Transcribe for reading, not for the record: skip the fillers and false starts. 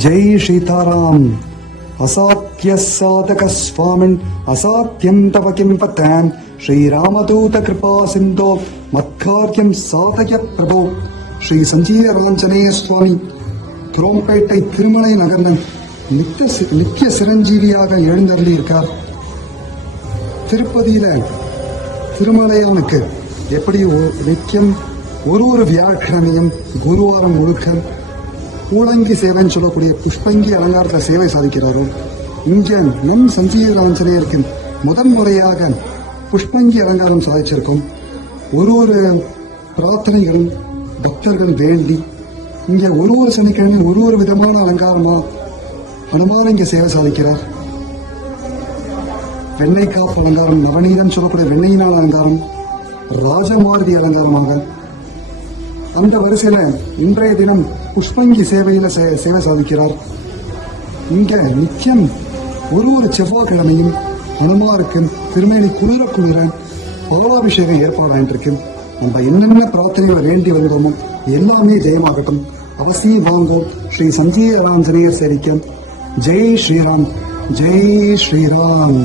ஜெய் சீதாராம். அசாத்திய சாதக சுவாமின் அசாத்தியம் தவ கிம் பதம் ஸ்ரீராமதூத கிருபா சிந்தோ மத்காரியம் சாதய பிரபோ. ஸ்ரீ சஞ்சீவராஞ்சனேய சுவாமி குரோம்பேட்டை திருமலை நகர்னன் நித்திய சிரஞ்சீவியாக எழுந்தருளி இருக்கார். திருப்பதியில திருமலையானுக்கு எப்படி நித்தியம் ஒரு வியாழக்கிழமையும் குருவாரம் முழுக்க பூலங்கி சேவைன்னு சொல்லக்கூடிய புஷ்பங்கி அலங்காரத்தில் சேவை சாதிக்கிறாரோ, இங்க நம் சஞ்சீவராஞ்சனேயருக்கு முதன் முறையாக புஷ்பங்கி அலங்காரம் சாதிச்சிருக்கும். ஒரு பிரார்த்தனைகளும் பக்தர்கள் வேண்டி இங்க ஒரு சனிக்கிழமை ஒரு விதமான அலங்காரமா ஹனுமான் இங்க சேவை சாதிக்கிறார். வெண்ணெய் காப்பு அலங்காரம், நவநீதம் சொல்லக்கூடிய வெண்ணெயினால் அலங்காரம், ராஜமாருதி அலங்காரமாக அந்த வரிசையில இன்றைய தினம் புஷ்பங்கி சேவையில சேவை சாதிக்கிறார். இங்க நித்தியம் ஒரு செவ்வாய்க்கிழமையும் ஹனுமாருக்கு திருமேனி குளிர பாலாபிஷேகம் ஏற்பாடாயிருக்கு. நம்ம என்னென்ன பிரார்த்தனைகளை வேண்டி வந்தோமோ எல்லாமே ஜெயமாகட்டும். அவசியம் வாங்கோம் ஸ்ரீ சஞ்சீவராஞ்சனேயர் சேவிக்க. ஜெய் ஸ்ரீராம், ஜெய் ஸ்ரீராம்.